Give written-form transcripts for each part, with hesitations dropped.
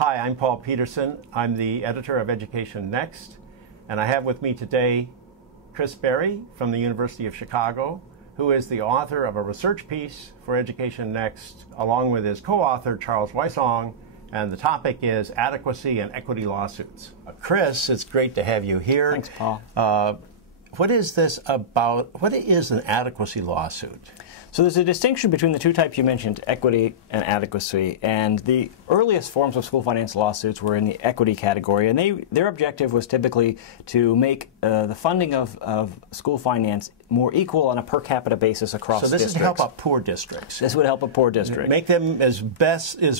Hi, I'm Paul Peterson. I'm the editor of Education Next, and I have with me today Chris Berry from the University of Chicago, who is the author of a research piece for Education Next, along with his co-author Charles Weissong, and the topic is adequacy and equity lawsuits. Chris, it's great to have you here. Thanks, Paul. What is this about? What is an adequacy lawsuit? So there's a distinction between the two types you mentioned, equity and adequacy. And the earliest forms of school finance lawsuits were in the equity category. And their objective was typically to make the funding of school finance more equal on a per capita basis across districts. So this is to help out poor districts. This would help a poor district. Make them as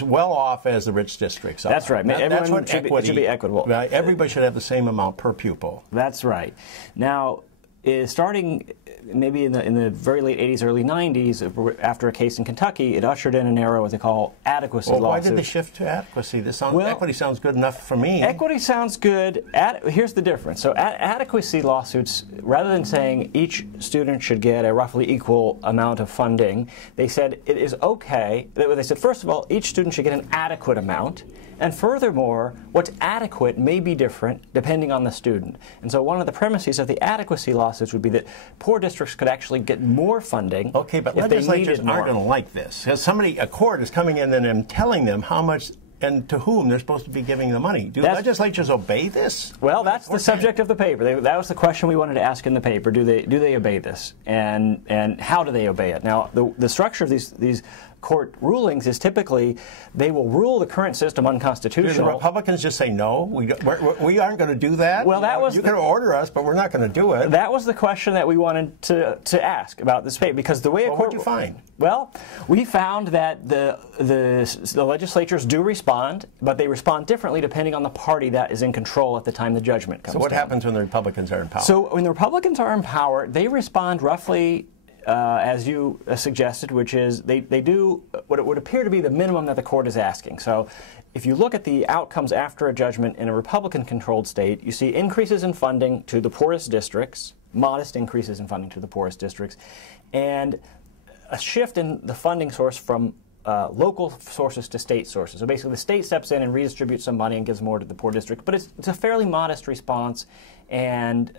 well off as the rich districts are. That's right. That's what it should be equitable. Right? Everybody should have the same amount per pupil. That's right. Now, starting maybe in the very late 80s, early 90s, after a case in Kentucky, it ushered in an era what they call adequacy lawsuits. Why did they shift to adequacy? Equity sounds good enough for me. Equity sounds good. Here's the difference. So adequacy lawsuits, rather than saying each student should get a roughly equal amount of funding, they said it is okay. They said, first of all, each student should get an adequate amount. And furthermore, what's adequate may be different depending on the student. And so one of the premises of the adequacy lawsuits would be that poor districts could actually get more funding. Okay, but legislatures aren't going to like this. Because a court is coming in and telling them how much and to whom they're supposed to be giving the money. Do legislatures obey this? Well, that's the subject of the paper. That was the question we wanted to ask in the paper. Do they obey this? And how do they obey it? Now, the structure of these court rulings is typically they will rule the current system unconstitutional. Do the Republicans just say no? We aren't going to do that? Well, you can order us, but we're not going to do it. That was the question that we wanted to ask about this paper, because the way what did you find? Well, we found that the legislatures do respond, but they respond differently depending on the party that is in control at the time the judgment comes down. So what happens when the Republicans are in power? So when the Republicans are in power, they respond roughly as you suggested, which is they do what it would appear to be the minimum that the court is asking. So if you look at the outcomes after a judgment in a Republican-controlled state, you see increases in funding to the poorest districts, modest increases in funding to the poorest districts, and a shift in the funding source from local sources to state sources. So basically the state steps in and redistributes some money and gives more to the poor district. But it's a fairly modest response, and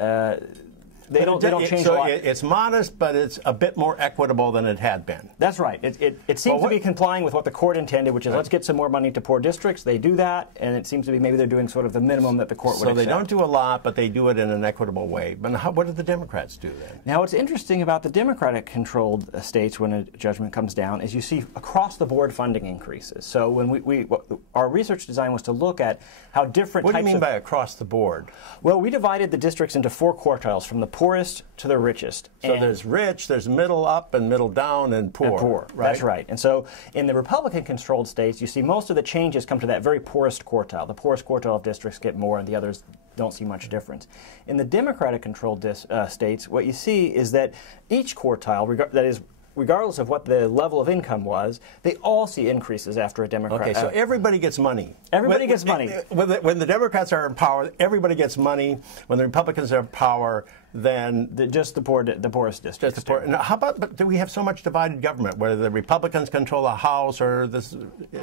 they don't change a lot. So it's modest, but it's a bit more equitable than it had been. That's right. It seems to be complying with what the court intended, which is let's get some more money to poor districts. They do that, and it seems to be maybe they're doing sort of the minimum that the court would accept. So they don't do a lot, but they do it in an equitable way. But what do the Democrats do then? Now, what's interesting about the Democratic-controlled states when a judgment comes down is you see across-the-board funding increases. So when our research design was to look at how different types of... What do you mean by across-the-board? Well, we divided the districts into 4 quartiles, from the poorest to the richest. So there's rich, there's middle up, and middle down, and poor. Right? That's right. And so in the Republican-controlled states, you see most of the changes come to that very poorest quartile. The poorest quartile of districts get more, and the others don't see much difference. In the Democratic-controlled states, what you see is that each quartile, that is, regardless of what the level of income was, they all see increases after a Democrat. Okay, so everybody gets money. Everybody gets money. When the Democrats are in power, everybody gets money. When the Republicans are in power, then just the poorest districts. Just the poor. Now, how about? But do we have so much divided government, where the Republicans control the House, or the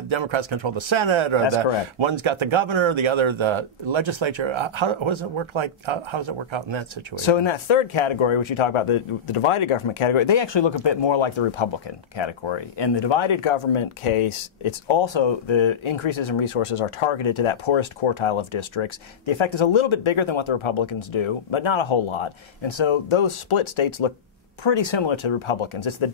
Democrats control the Senate, or That's correct. One's got the governor, the other the legislature? How does it work? How does it work out in that situation? So in that third category, which you talk about, the divided government category, they actually look a bit more like the Republican category. In the divided government case, it's also the increases in resources are targeted to that poorest quartile of districts. The effect is a little bit bigger than what the Republicans do, but not a whole lot. And so those split states look pretty similar to the Republicans. It's the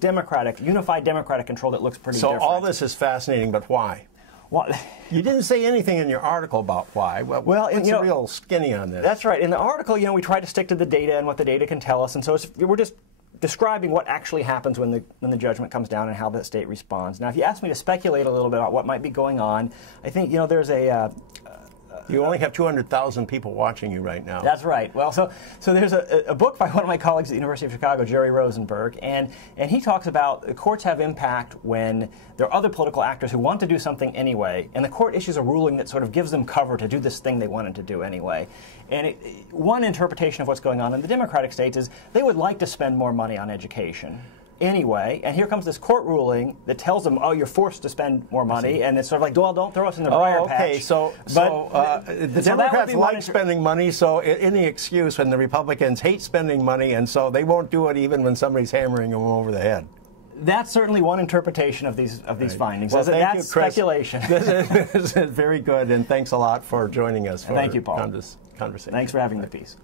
unified Democratic control that looks pretty different. So all this is fascinating, but why? Well, you didn't say anything in your article about why. Well, it's real skinny on this. That's right. In the article, we try to stick to the data and what the data can tell us, and so we're just describing what actually happens when the judgment comes down and how the state responds. Now, if you ask me to speculate a little bit about what might be going on, I think there's a You only have 200,000 people watching you right now. That's right. Well, so there's a book by one of my colleagues at the University of Chicago, Jerry Rosenberg, and he talks about the courts have impact when there are other political actors who want to do something anyway, and the court issues a ruling that sort of gives them cover to do this thing they wanted to do anyway. And one interpretation of what's going on in the Democratic states is they would like to spend more money on education. anyway, and here comes this court ruling that tells them, oh, you're forced to spend more money, and it's sort of like, well, don't throw us in the briar patch. Okay, the Democrats like spending money, so any excuse, and the Republicans hate spending money, and so they won't do it even when somebody's hammering them over the head. That's certainly one interpretation of these findings. Well, thank that's you, Chris. speculation. This is very good, and thanks a lot for joining us for thank you, Paul. this conversation. Thanks for having the piece.